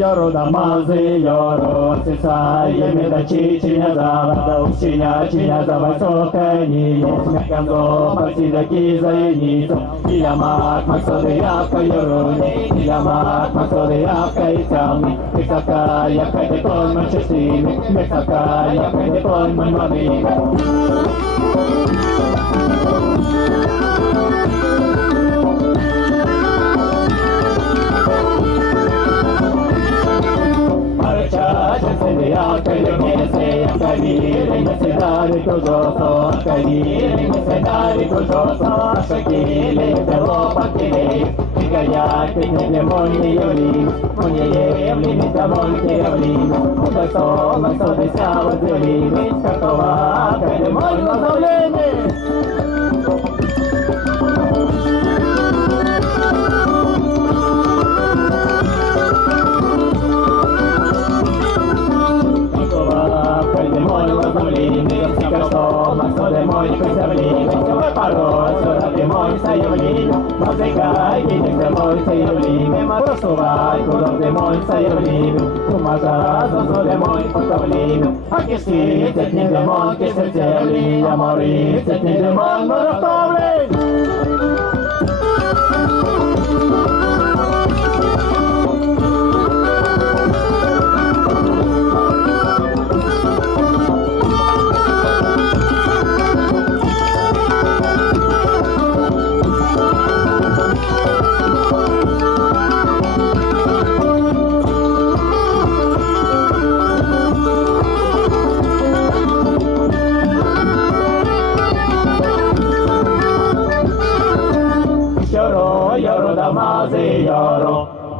Йору дамази, йору сисає, медачі чиня завада, чиня завай сохані, смякам до парсідакі заєніцо, Ілямак, максоди явка йоруні, Ілямак, максоди явка і цямні, Мексака, явка де той манчестини, Мексака, явка де той манмамі. Aquí sí, te tiene demon, que se te olvida morir, te tiene demon, no lo